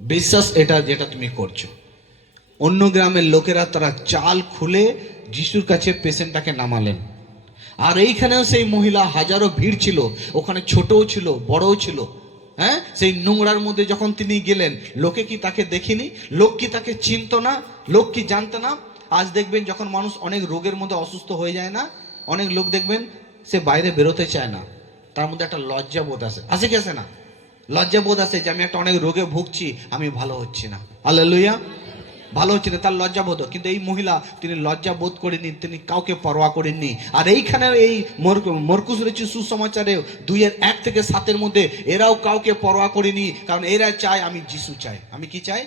বিশ্বাস এটা যেটা তুমি করছো। অন্য গ্রামের লোকেরা তারা চাল খুলে যিশুর কাছে পেশেন্টটাকে নামালেন। আর এইখানেও সেই মহিলা, হাজারো ভিড় ছিল, ওখানে ছোটও ছিল বড়ও ছিল। হ্যাঁ, সেই নোংরার মধ্যে যখন তিনি গেলেন, লোকে কি তাকে দেখেনি? লোক কি তাকে চিনত না? লোক কি জানতো না? আজ দেখবেন যখন মানুষ অনেক রোগের মধ্যে অসুস্থ হয়ে যায় না, অনেক লোক দেখবেন সে বাইরে বেরোতে চায় না, তার মধ্যে একটা লজ্জা বোধ আসে। আসে কি আসে না? লজ্জা বোধ আসে যে আমি একটা অনেক রোগে ভুগছি, আমি ভালো হচ্ছি না, হালেলুয়া, ভালো হচ্ছে না, তার লজ্জা বোধ। কিন্তু এই মহিলা, তিনি লজ্জা বোধ করেননি, তিনি কাউকে পরোয়া করেননি। আর এইখানে এই মরকুস রয়েছে সুসমাচারে 2:1 থেকে 7 মধ্যে, এরাও কাউকে পরোয়া করেনি, কারণ এরা চায় আমি যিশু চাই। আমি কি চাই?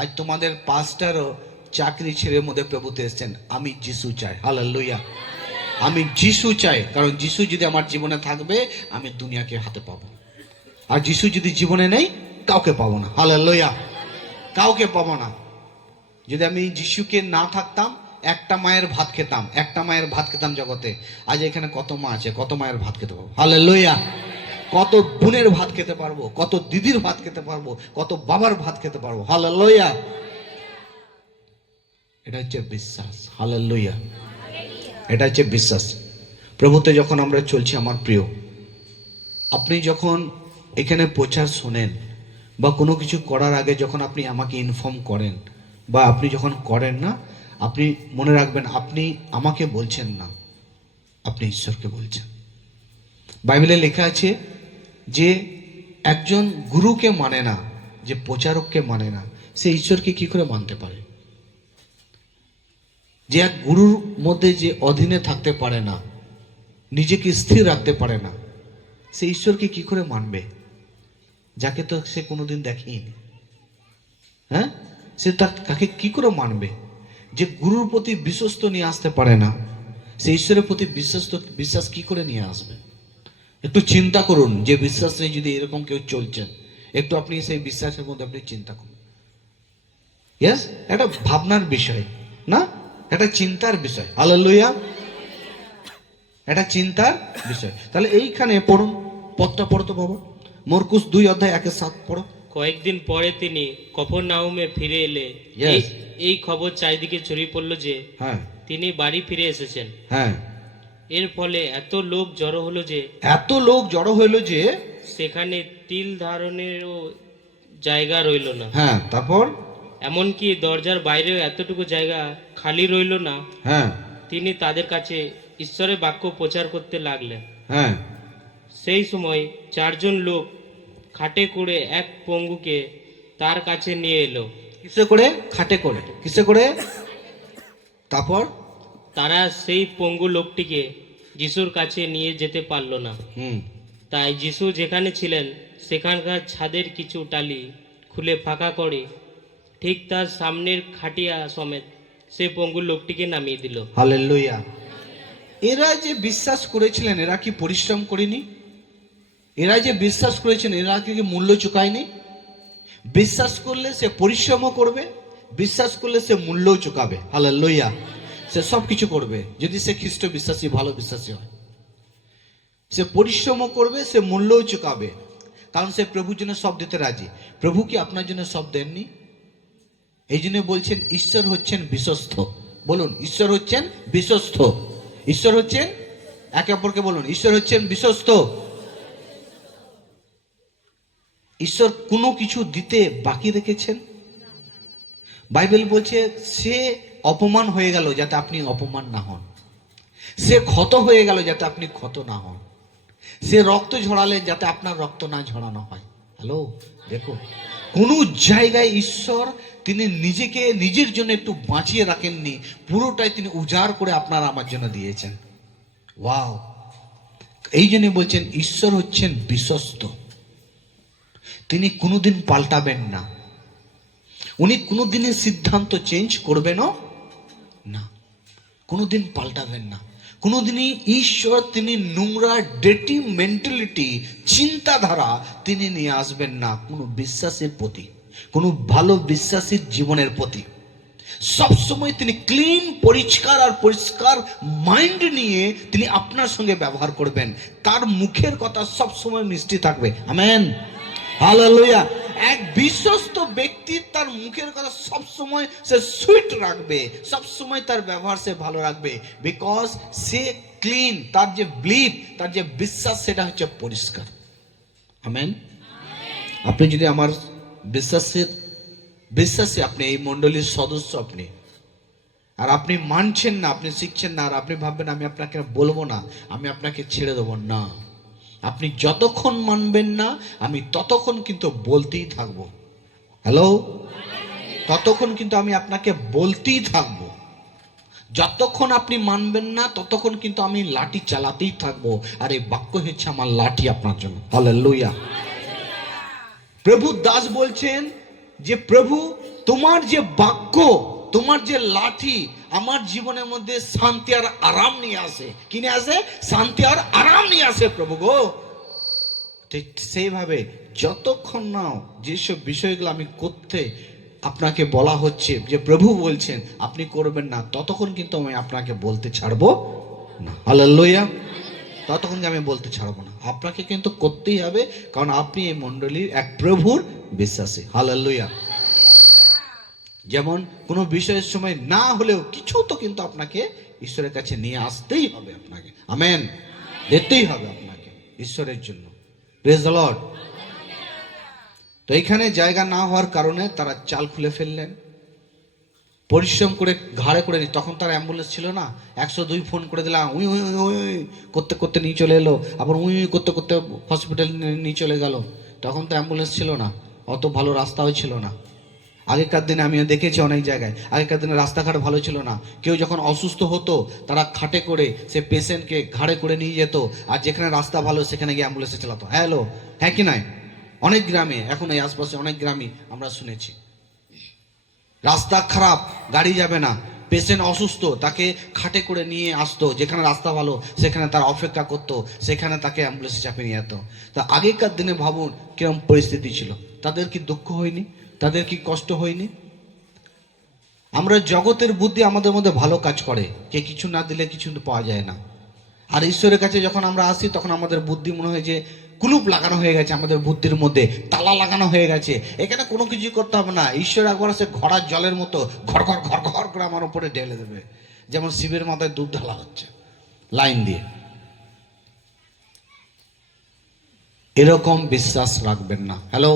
আজ তোমাদের পাস্টারও চাকরি ছেড়ে মধ্যে প্রভুতে এসেছেন, আমি যিশু চাই, হালেলুয়া, আমি যিশু চাই। কারণ যিশু যদি আমার জীবনে থাকবে, আমি দুনিয়াকে হাতে পাবো। আর যিশু যদি জীবনে নেই, কাউকে পাবো না, হালেলুয়া, কাউকে পাবো না। যদি আমি যিশুকে না থাকতাম, একটা মায়ের ভাত খেতাম, একটা মায়ের ভাত খেতাম জগতে। আজ এখানে কত মা আছে, কত মায়ের ভাত খেতে পারবো, হালেলুয়া, কত বোনের ভাত খেতে পারবো, কত দিদির ভাত খেতে পারবো, কত বাবার ভাত খেতে পারবো, হালেলুয়া। এটা হচ্ছে বিশ্বাস, হালেলুয়া, এটা হচ্ছে বিশ্বাস। প্রভুতে যখন আমরা চলছি, আমার প্রিয়, আপনি যখন এখানে প্রচার শোনেন বা কোনো কিছু করার আগে যখন আপনি আমাকে ইনফর্ম করেন বা আপনি যখন করেন না, আপনি মনে রাখবেন আপনি আমাকে বলছেন না, আপনি ঈশ্বরকে বলছেন। বাইবেলে লেখা আছে যে একজন গুরুকে মানে না, যে প্রচারককে মানে না, সে ঈশ্বরকে কি করে মানতে পারে? যে এক গুরুর মধ্যে যে অধীনে থাকতে পারে না, নিজেকে স্থির রাখতে পারে না, সে ঈশ্বরকে কি করে মানবে, যাকে তো সে কোনোদিন দেখেনি? হ্যাঁ, সে তাকে কি করে মানবে? যে গুরুর প্রতি বিশ্বস্ত নিয়ে আসতে পারে না, সে ঈশ্বরের প্রতি বিশ্বাস কি করে নিয়ে আসবে? একটু চিন্তা করুন, যে বিশ্বাস নেই যদি এরকম কেউ চলছেন, একটু আপনি সেই বিশ্বাসের মধ্যে আপনি চিন্তা করুন। ইয়েস, একটা ভাবনার বিষয় না, একটা চিন্তার বিষয়, হালেলুয়া, এটা চিন্তার বিষয়। তাহলে এইখানে পড়ুন, পদটা পড়ো তো বাবা, মরকুস 2:1-7 পড়ো। কয়েকদিন পরে তিনি কফরনাহুমে ফিরে এলে Yes. এই খবর চারিদিকে ছড়িয়ে পড়ল যে হ্যাঁ, তিনি বাড়ি ফিরে এসেছেন। হ্যাঁ, এর ফলে এত লোক জড়ো হলো যে এত লোক জড়ো হইলো যে, সেখানে তিল ধারণেরও জায়গা রইল না। হ্যাঁ, তারপর, এমনকি দরজার বাইরেও এতটুকু জায়গা খালি রইল না। হ্যাঁ, তিনি তাদের কাছে ঈশ্বরের বাক্য প্রচার করতে লাগলেন। হ্যাঁ, সেই সময় 4 জন লোক খাটে করে এক পঙ্গুকে তার কাছে নিয়ে এলো। কিসে করে? খাটে করে। কিসে করে? তারপর, তারা সেই পঙ্গু লোকটিকে যিশুর কাছে নিয়ে যেতে পারল না। তাই যিশু যেখানে ছিলেন সেখানকার ছাদের কিছু টালি খুলে ফাঁকা করে ঠিক তার সামনের খাটিয়া সমেত সে পঙ্গু লোকটিকে নামিয়ে দিল। হালেলুয়া। এরা যে বিশ্বাস করেছিলেন, এরা কি পরিশ্রম করেনি? এরা যে বিশ্বাস করেছেন, এরা কি মূল্য চুকায়নি? বিশ্বাস করলে সে পরিশ্রমও করবে, বিশ্বাস করলে সে মূল্যও চুকাবে, হালেলুয়া, সে সব কিছু করবে। যদি সে খ্রিস্ট বিশ্বাসী, ভালো বিশ্বাসী হয়, সে পরিশ্রমও করবে, সে মূল্যও চুকাবে, কারণ সে প্রভুর জন্য সব দিতে রাজি। প্রভু কি আপনার জন্য সব দেননি? এই জন্য বলছেন ঈশ্বর হচ্ছেন বিশ্বস্ত। বলুন, ঈশ্বর হচ্ছেন বিশ্বস্ত। ঈশ্বর হচ্ছেন, একে অপরকে বলুন, ঈশ্বর হচ্ছেন বিশ্বস্ত। ঈশ্বর কোনো কিছু দিতে বাকি রেখেছেন? বাইবেল বলছে সে অপমান হয়ে গেল যাতে আপনি অপমান না হন, সে ক্ষত হয়ে গেল যাতে আপনি ক্ষত না হন, সে রক্ত ঝরালেন যাতে আপনার রক্ত না ঝরানো হয়। হ্যালো, দেখো, কোন জায়গায় ঈশ্বর তিনি নিজেকে নিজের জন্য একটু বাঁচিয়ে রাখেননি, পুরোটাই তিনি উজাড় করে আপনার আমার জন্য দিয়েছেন। ওয়াও, এই জন্য বলছেন ঈশ্বর হচ্ছেন বিশ্বস্ত। তিনি কোনোদিন পাল্টাবেন না, উনি কোনোদিনই সিদ্ধান্ত চেঞ্জ করবেন না, কোনোদিন পাল্টাবেন না। কোনোদিনই ঈশ্বর তিনি নোংরা ডেটি মেন্টালিটি, চিন্তাধারা তিনি নিয়ে আসবেন না কোনো বিশ্বাসের প্রতি, কোনো ভালো বিশ্বাসীর জীবনের প্রতি। সবসময় তিনি ক্লিন, পরিষ্কার আর পরিষ্কার মাইন্ড নিয়ে তিনি আপনার সঙ্গে ব্যবহার করবেন। তার মুখের কথা সবসময় মিষ্টি থাকবে। Amen, hallelujah. এক বিশ্বস্ত ব্যক্তি তার মুখের কথা সব সময় সে সুইট রাখবে, সব সময় তার ব্যবহার সে ভালো রাখবে, বিকজ সে ক্লিন, তার যে বিলিভ, তার যে বিশ্বাস সেটা হচ্ছে পরিষ্কার। আমেন। আপনি যদি আমার বিশ্বাসে আপনি এই মণ্ডলীর সদস্য, আপনি আর আপনি মানছেন না, আপনি শিখছেন না, আর আপনি ভাববেন আমি আপনাকে বলবো না, আমি আপনাকে ছেড়ে দেবো না, আপনি যতক্ষণ মানবেন না আমি ততক্ষণ কিন্তু বলতেই থাকবো। হ্যালো, ততক্ষণ কিন্তু আমি আপনাকে বলতেই থাকবো। যতক্ষণ আপনি মানবেন না ততক্ষণ কিন্তু আমি লাঠি চালাতেই থাকবো, আর এই বাক্য হচ্ছে আমার লাঠি আপনার জন্য। হালেলুয়া। প্রভু দাস বলছেন যে প্রভু তোমার যে বাক্য, তোমার যে লাঠি আমার জীবনের মধ্যে শান্তি আর আরাম নিয়ে আসে। কি নিয়ে আসে? শান্তি আর আরাম নিয়ে আসে প্রভু গো। ঠিক সেইভাবে যতক্ষণ না যেসব বিষয়গুলো আমি করতে আপনাকে বলা হচ্ছে, যে প্রভু বলছেন আপনি করবেন না, ততক্ষণ কিন্তু আমি আপনাকে বলতে ছাড়বো না। হালেলুয়া। ততক্ষণ আমি বলতে ছাড়বো না, আপনাকে কিন্তু করতেই হবে, কারণ আপনি এই মণ্ডলীর এক প্রভুর বিশ্বাসী। হালেলুয়া। যেমন কোনো বিষয়ের সময় না হলেও কিছু তো কিন্তু আপনাকে ঈশ্বরের কাছে নিয়ে আসতেই হবে আপনাকে। আমেন। যেতেই হবে আপনাকে ঈশ্বরের জন্য। Praise the lord. তো এখানে জায়গা না হওয়ার কারণে তারা চাল খুলে ফেললেন, পরিশ্রম করে ঘাড়ে করে। তখন তার অ্যাম্বুলেন্স ছিল না, 102 ফোন করে দিলাম, উই উই উই করতে করতে নিয়ে চলে এলো, আবার উই উই করতে করতে হসপিটাল নিয়ে চলে গেল। তখন তো অ্যাম্বুলেন্স ছিল না, অত ভালো রাস্তাও ছিল না। আগেকার দিনে আমিও দেখেছি অনেক জায়গায়, আগেকার দিনে রাস্তাঘাট ভালো ছিল না। কেউ যখন অসুস্থ হতো তারা খাটে করে সে পেশেন্টকে ঘাড়ে করে নিয়ে যেত, আর যেখানে রাস্তা ভালো সেখানে গিয়ে অ্যাম্বুলেন্সে চালাতো। হ্যালো, হ্যাঁ কি নয়? অনেক গ্রামে, এখন এই আশপাশে অনেক গ্রামে আমরা শুনেছি রাস্তা খারাপ, গাড়ি যাবে না, পেশেন্ট অসুস্থ, তাকে খাটে করে নিয়ে আসতো, যেখানে রাস্তা ভালো সেখানে তার অপেক্ষা করতো, সেখানে তাকে অ্যাম্বুলেন্সে চাপিয়ে নিয়ে যেত। তা আগেকার দিনে ভাবুন কিরকম পরিস্থিতি ছিল, তাদের কি দুঃখ হয়নি? তাদের কি কষ্ট হয়নি? আমরা জগতের বুদ্ধি আমাদের মধ্যে ভালো কাজ করে, যে কিছু না দিলে কিছু পাওয়া যায় না। আর ঈশ্বরের কাছে যখন আমরা আসি তখন আমাদের বুদ্ধি মনে হয় যে কুলুপ লাগানো হয়ে গেছে, আমাদের বুদ্ধির মধ্যে তালা লাগানো হয়ে গেছে, এখানে কোনো কিছু করতে হবে না। ঈশ্বর একবার সে ঘোড়ার জলের মতো ঘর ঘর ঘর ঘর করে আমার উপরে ঢেলে দেবে, যেমন শিবের মাথায় দুধ ঢালা হচ্ছে লাইন দিয়ে। এরকম বিশ্বাস রাখবেন না। হ্যালো,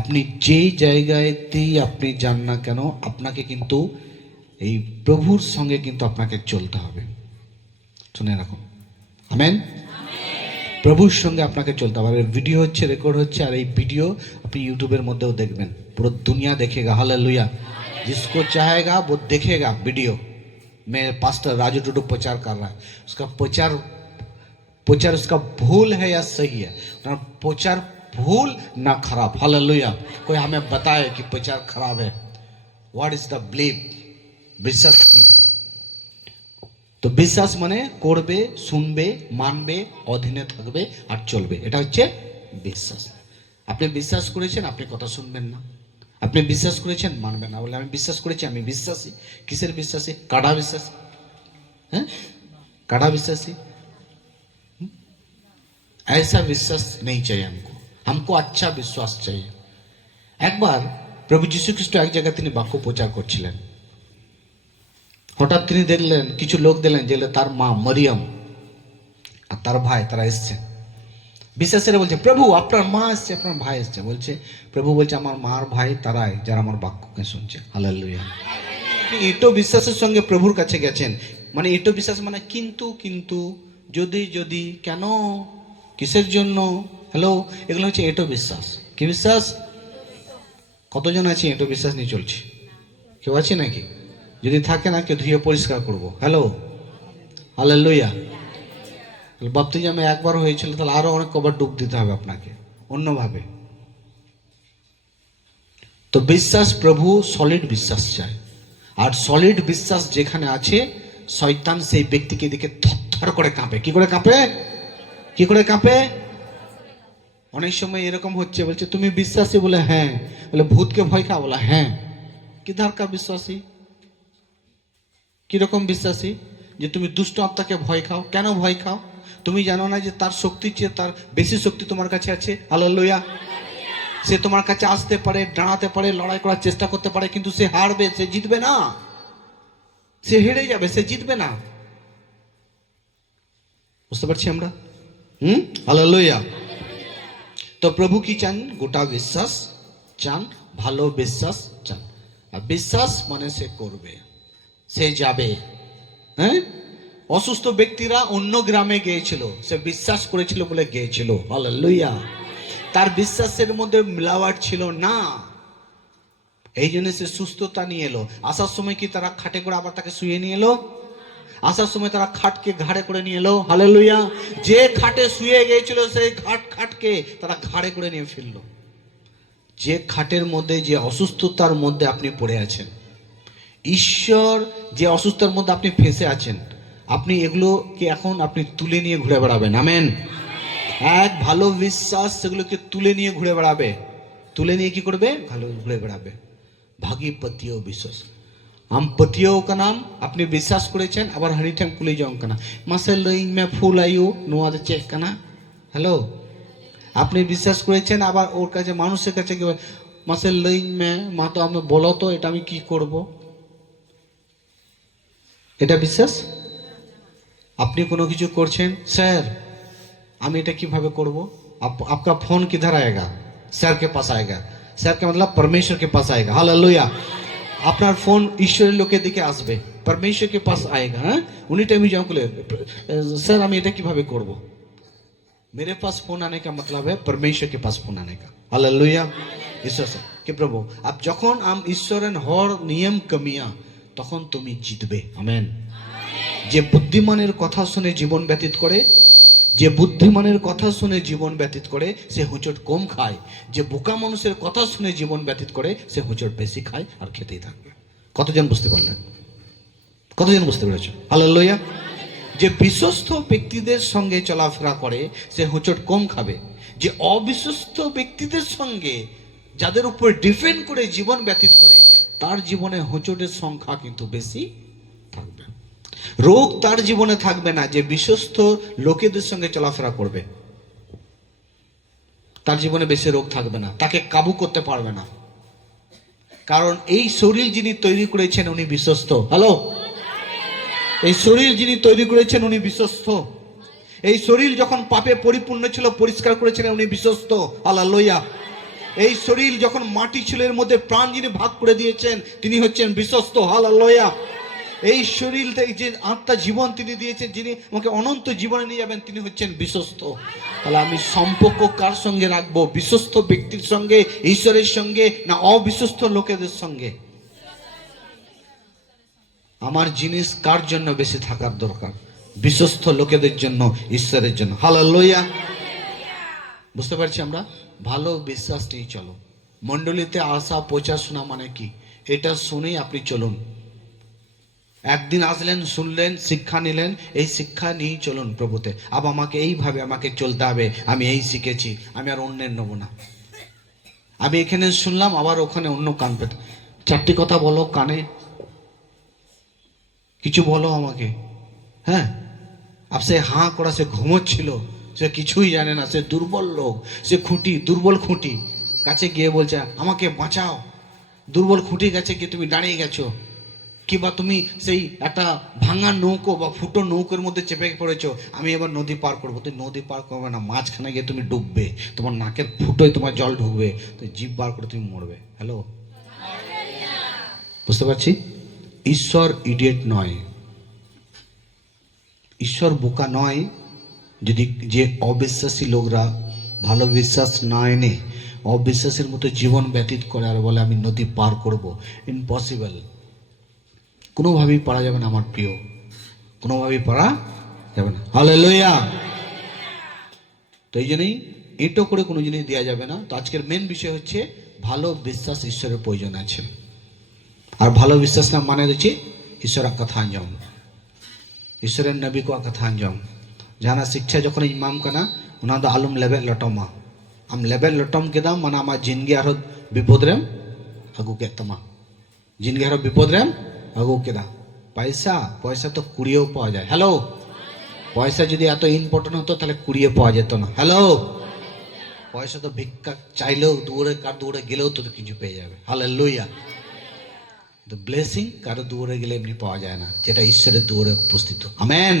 আপনি যেই জায়গাতেই আপনি যান না কেন আপনাকে কিন্তু এই প্রভুর সঙ্গে কিন্তু আপনাকে চলতে হবে। শুনে রাখুন। আমেন। প্রভুর সঙ্গে আপনাকে চলতে হবে। ভিডিও হচ্ছে, রেকর্ড হচ্ছে, আর এই ভিডিও আপনি ইউটিউবের মধ্যেও দেখবেন, পুরো দুনিয়া देखेगा। हालेलुया। जिसको चाहेगा वो देखेगा वीडियो में। पास्टर राजू टुडू प्रचार कर रहा है, उसका प्रचार उसका भूल है या सही है? प्रचार भूल ना खराब। हालेलुया। कोई हमें बताए कि प्रचार खराब है? What is the believe? বিশ্বাস কি? তো বিশ্বাস মানে করবে, শুনবে, মানবে, অধীনে থাকবে আর চলবে, এটা হচ্ছে বিশ্বাস। আপনি বিশ্বাস করেছেন, আপনি কথা শুনবেন না। আপনি বিশ্বাস করেছেন, মানবেন না। বলে আমি বিশ্বাস করেছি, আমি বিশ্বাসী। কিসের বিশ্বাসী? কাটা বিশ্বাসী। হ্যাঁ, কাটা বিশ্বাসী। ऐसा विश्वास नहीं चाहिए हमको, हमको अच्छा विश्वास चाहिए। একবার প্রভু যীশু খ্রিস্ট এক জায়গায় তিনি বাক্য প্রচার করছিলেন। হঠাৎ তিনি দেখলেন, কিছু লোক দেখলেন যে তার মা মরিয়ম আর তার ভাই তারা এসছেন। বিশ্বাসীরা বলছে, প্রভু আপনার মা এসছে, আপনার ভাই এসছে। বলছে, প্রভু বলছে, আমার মা আর ভাই তারাই যারা আমার বাক্যকে শুনছে। হালেলুয়া। এটো বিশ্বাসের সঙ্গে প্রভুর কাছে গেছেন, মানে এটো বিশ্বাস মানে কিন্তু কিন্তু, যদি যদি, কেন, কিসের জন্য। হ্যালো, এগুলো হচ্ছে এটো বিশ্বাস। কি বিশ্বাস? কতজন আছে এটো বিশ্বাস নিয়ে চলছি? কেউ আছে নাকি? যদি থাকে না, কেউ ধুয়ে পরিষ্কার করবো। Hello, hallelujah. বাপ্তিজামে একবার হয়েছিল, তাহলে আরো অনেক কবার ডুব দিতে হবে আপনাকে অন্যভাবে। তো বিশ্বাস, প্রভু সলিড বিশ্বাস চায়। আর সলিড বিশ্বাস যেখানে আছে, শয়তান সেই ব্যক্তিকে দেখে থরথর করে কাঁপে। কি করে কাঁপে? কি করে কাঁপে? অনেক সময় এরকম হচ্ছে, বলছে তুমি বিশ্বাসী? বলে হ্যাঁ। বলে ভূতকে ভয় খাও? বলে হ্যাঁ। কি ধারকা বিশ্বাসী? কিরকম বিশ্বাসী? যে তুমি দুষ্ট আত্মাকে ভয় খাও। কেন ভয় খাও? তুমি জানো না যে তার শক্তির চেয়ে তার বেশি শক্তি তোমার কাছে আছে? হালেলুয়া। সে তোমার কাছে আসতে পারে, দাঁড়াতে পারে, লড়াই করার চেষ্টা করতে পারে, কিন্তু সে হারবে, সে জিতবে না, সে হেরে যাবে, সে জিতবে না। বুঝতে পারছি আমরা? হালেলুয়া। তো প্রভু কি চান? গোটা বিশ্বাস চান, ভালো বিশ্বাস চান। আর বিশ্বাস মানে সে করবে, সে যাবে। হ্যাঁ, অসুস্থ ব্যক্তিরা অন্য গ্রামে গিয়েছিল, সে বিশ্বাস করেছিল বলে গিয়েছিল। হালেলুয়া। তার বিশ্বাসের মধ্যে মিলাওয়াট ছিল না, এই জন্য সে সুস্থতা নিয়ে এলো। আসার সময় কি তারা খাটে করে আবার তাকে শুয়ে নিয়ে এলো? আসার সময় তারা খাটকে ঘাড়ে করে নিয়ে এলো? হালেলুয়া। যে খাটে শুয়ে গিয়েছিল সেই খাটকে তারা ঘাড়ে করে নিয়ে ফিরলো। যে খাটের মধ্যে, যে অসুস্থতার মধ্যে আপনি পড়ে আছেন, ঈশ্বর যে অসুস্থতার মধ্যে আপনি ফেঁসে আছেন, আপনি এগুলোকে এখন আপনি তুলে নিয়ে ঘুরে বেড়াবেন। আমেন। এক ভালো বিশ্বাস সেগুলোকে তুলে নিয়ে ঘুরে বেড়াবে। তুলে নিয়ে কি করবে? ভালো ঘুরে বেড়াবে। ভাগী पतियों विश्वास, हम पतियों का नाम আপনি বিশ্বাস করেছেন, আবার হরিঠাম কুলে যাও কানা মাসে লইং মে ফুল আইও নোয়া দে চেক কানা। হ্যালো, আপনি বিশ্বাস করেছেন, আবার ওর কাছে, মানুষের কাছে কি মাসে লইং মে, মা তো আমি বলো তো এটা আমি কি করব? এটা বিশ্বাস? আপনি কোনো কিছু করছেন, স্যার আমি এটা কিভাবে করব? आपका फोन किधर आएगा? सर के पास आएगा। सर का मतलब परमेश्वर के पास आएगा। हालेलुया। আপনার ফোন ঈশ্বরের লোকের দিকে আসবে, परमेश्वर के पास आएगा। হ্যাঁ, উনি টাইমে যাও বলে স্যার আমি এটা কিভাবে করব? मेरे पास फोन आने का मतलब है परमेश्वर के पास फोन आने का। हालेलुया। ঈশ্বর কে প্রভু আপ যখন আম ঈশ্বরের হর নিয়ম কমিয়া, তখন তুমি জিতবে। আমেন। যে বুদ্ধিমানের কথা শুনে জীবন ব্যতীত করে, যে বুদ্ধিমানের কথা শুনে জীবন ব্যতীত করে সে হুঁচট কম খায়, যে বোকা মানুষের কথা শুনে জীবন ব্যতীত করে সে হুঁচট বেশি খায় আর খেতেই থাকবে। কতজন বুঝতে পারলেন? কতজন বুঝতে পেরেছ? হালেলুয়া। যে বিশ্বস্ত ব্যক্তিদের সঙ্গে চলাফেরা করে সে হুঁচট কম খাবে। যে অবিশ্বস্ত ব্যক্তিদের সঙ্গে, যাদের উপর ডিপেন্ড করে জীবন ব্যতীত করে, তার জীবনে হুঁচটের সংখ্যা কিন্তু বেশি থাকবে। রোগ তার জীবনে থাকবে না। যে বিশ্বস্ত লোকেদের সঙ্গে চলাফেরা করবে তার জীবনে বেশি রোগ থাকবে না, তাকে কাবু করতে পারবে না। কারণ এই শরীর যিনি তৈরি করেছেন উনি বিশ্বস্ত। হ্যালো, এই শরীর যিনি তৈরি করেছেন উনি বিশ্বস্ত। এই শরীর যখন পাপে পরিপূর্ণ ছিল পরিষ্কার করেছিলেন উনি বিশ্বস্ত। হালেলুয়া। এই শরীর যখন মাটি ছিল এর মধ্যে প্রাণ যিনি ভাগ করে দিয়েছেন তিনি হচ্ছেন বিশ্বস্ত। হালেলুয়া। এই শরীর থেকে যে আত্মা জীবন তিনি দিয়েছেন, যিনি আমাকে অনন্ত জীবনে নিয়ে যাবেন তিনি হচ্ছেন বিশ্বস্ত। তাহলে আমি সম্পর্ক কার সঙ্গে রাখবো? বিশ্বস্ত ব্যক্তির সঙ্গে, ঈশ্বরের সঙ্গে, না অবিশ্বস্ত লোকেদের সঙ্গে? আমার জিনিস কার জন্য বেশি থাকার দরকার? বিশ্বস্ত লোকেদের জন্য, ঈশ্বরের জন্য। হালেলুয়া। বুঝতে পারছি আমরা? ভালো বিশ্বাস নিয়ে চলো। মণ্ডলীতে আসা পৌঁছা শোনা মানে কি? এটা শুনেই আপনি চলুন। একদিন আসলেন, শুনলেন, শিক্ষা নিলেন, এই শিক্ষা নিয়েই চলুন প্রভুতে। আবার আমাকে এইভাবে আমাকে চলতে হবে, আমি এই শিখেছি, আমি আর অন্যের নেবো না। আমি এখানে শুনলাম আবার ওখানে অন্য কান পেতে, চারটি কথা বলো কানে, কিছু বলো আমাকে। হ্যাঁ, আর সে হাঁ করা, সে ঘুমোচ্ছিল, সে কিছুই জানে না, সে দুর্বল লোক, সে খুঁটি, দুর্বল খুঁটি কাছে গিয়ে বলছে আমাকে বাঁচাও। দুর্বল খুঁটি কাছে গিয়ে তুমি দাঁড়িয়ে গেছো, কিংবা তুমি সেই একটা ভাঙা নৌকো বা ফুটো নৌকোর মধ্যে চেপে পড়েছো, আমি এবার নদী পার করবো। তুই নদী পার করবে না, মাঝখানে গিয়ে তুমি ডুববে, তোমার নাকের ফুটোয় তোমার জল ঢুকবে, তুই জিভ বার করে তুমি মরবে। হ্যালো, বুঝতে পারছি? ঈশ্বর ইডিয়েট নয়, ঈশ্বর বোকা নয়। যদি যে অবিশ্বাসী লোকরা ভালো বিশ্বাস না এনে অবিশ্বাসের মতো জীবন ব্যতীত করে আর বলে আমি নদী পার করব, ইম্পসিবল, কোনোভাবেই পারা যাবে না আমার প্রিয়, কোনোভাবেই পারা যাবে না। হালেলুয়া। তো এই জন্যই এটো করে কোনো জিনিস দেওয়া যাবে না। তো আজকের মেন বিষয় হচ্ছে ভালো বিশ্বাস ঈশ্বরের প্রয়োজন আছে। আর ভালো বিশ্বাস না মানে হচ্ছে ঈশ্বরের কথা আঞ্জাম, ঈশ্বরের নবী को কথা আঞ্জাম। জানা শিক্ষা যখন ইমাম কানা ওনা দা আলম লেবে লটমা, আম লেবে লটম কেদাম মানে আমার জিনগি আরো বিপদ রেম আগু কেতমা, জিনগি আরো বিপদ রেম আগু কেদা। পয়সা পয়সা তো কুড়িয়েও পাওয়া যায়। হ্যালো, পয়সা যদি এত ইম্পর্টেন্ট হতো তাহলে কুড়িয়ে পাওয়া যেত না। হ্যালো, পয়সা তো ভিক্ষা চাইলেও দৌড়ে গেলেও তো কিছু পেয়ে যাবে। হালেলুয়া। দ্য ব্লেসিং কারো দৌড়ে গেলে এমনি পাওয়া যায় না, যেটা ঈশ্বরের দৌড়ে উপস্থিত। আমেন।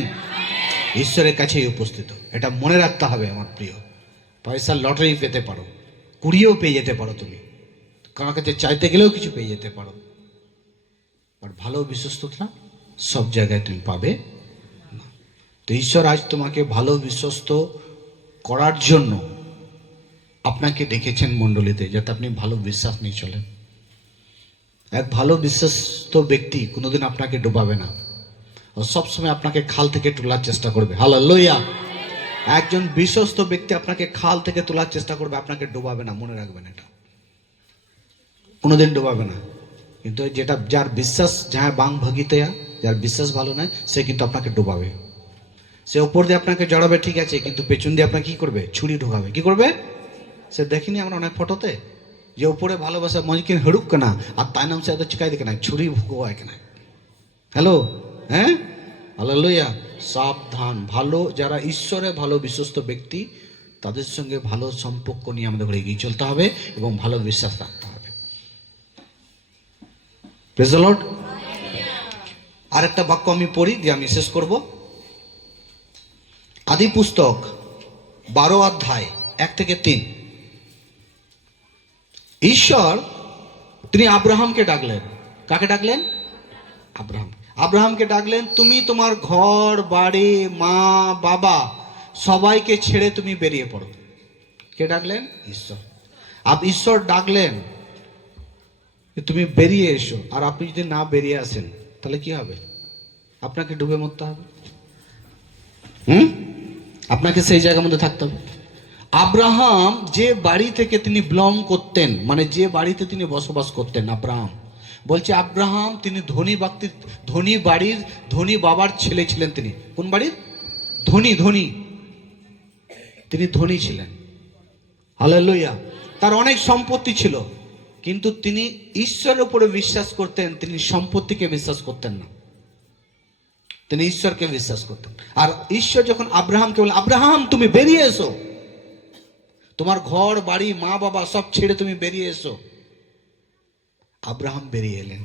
ঈশ্বরের কাছেই উপস্থিত, এটা মনে রাখতে হবে আমার প্রিয়। পয়সার লটারি পেতে পারো, কুড়িয়েও পেয়ে যেতে পারো, তুমি কারোর কাছে চাইতে গেলেও কিছু পেয়ে যেতে পারো, বাট ভালো বিশ্বস্ততা সব জায়গায় তুমি পাবে না। তো ঈশ্বর আজ তোমাকে ভালো বিশ্বস্ত করার জন্য আপনাকে ডেকেছেন মণ্ডলীতে, যাতে আপনি ভালো বিশ্বাস নিয়ে চলেন। এক ভালো বিশ্বস্ত ব্যক্তি কোনোদিন আপনাকে ডোবাবে না, ও সবসময় আপনাকে খাল থেকে তোলার চেষ্টা করবে। হালেলুয়া। একজন বিশ্বস্ত ব্যক্তি আপনাকে খাল থেকে তোলার চেষ্টা করবে, আপনাকে ডোবাবে না, মনে রাখবেন এটা, কোনোদিন ডোবাবে না। কিন্তু যেটা যার বিশ্বাস যাহা বাং ভগিতেয়া, যার বিশ্বাস ভালো নয়, সে কিন্তু আপনাকে ডোবাবে। সে ওপর দিয়ে আপনাকে জড়াবে ঠিক আছে, কিন্তু পেছন দিয়ে আপনাকে কি করবে? ছুরি ঢোকাবে। কি করবে? সে দেখিনি আমরা অনেক ফটোতে, যে উপরে ভালোবাসা মজকিন হড়ুক কেনা আর তাই নাম সে এত চিকাই দেখে না, ছুরি ভুগোয় কেনা। হ্যালো, হ্যাঁ, হালেলুয়া। সাবধান, ভালো যারা ঈশ্বরে ভালো বিশ্বস্ত ব্যক্তি, তাদের সঙ্গে ভালো সম্পর্ক নিয়ে আমাদের এগিয়ে চলতে হবে এবং ভালো বিশ্বাস রাখতে হবে। Praise the lord. আরেকটা বাক্য আমি পড়ি দিয়ে আমি শেষ করব। আদি পুস্তক 12 অধ্যায় 1 থেকে 3। ঈশ্বর তিনি আব্রাহামকে ডাকলেন। কাকে ডাকলেন? আব্রাহামকে ডাকলেন, তুমি তোমার ঘর বাড়ি মা বাবা সবাইকে ছেড়ে তুমি বেরিয়ে পড়ো। কে ডাকলেন? ঈশ্বর। ঈশ্বর ডাকলেন তুমি বেরিয়ে এসো। আর আপনি যদি না বেরিয়ে আসেন তাহলে কি হবে? আপনাকে ডুবে মরতে হবে। আপনাকে সেই জায়গার মধ্যে থাকতে হবে। আব্রাহাম যে বাড়ি থেকে তিনি বিলং করতেন, মানে যে বাড়িতে তিনি বসবাস করতেন, আব্রাহাম বলছে, আব্রাহাম তিনি ধনী ব্যক্তি, ধনী বাড়ির ধনী বাবার ছেলে ছিলেন। তিনি কোন বাড়ির? ধনী তিনি ধনী ছিলেন। হালেলুয়া। তার অনেক সম্পত্তি ছিল, কিন্তু তিনি ঈশ্বরের উপরে বিশ্বাস করতেন, তিনি সম্পত্তিকে বিশ্বাস করতেন না, তিনি ঈশ্বরকে বিশ্বাস করতেন। আর ঈশ্বর যখন আব্রাহামকে বললেন, আব্রাহাম তুমি বেরিয়ে এসো, তোমার ঘর বাড়ি মা বাবা সব ছেড়ে তুমি বেরিয়ে এসো, আব্রাহাম বেরিয়ে এলেন।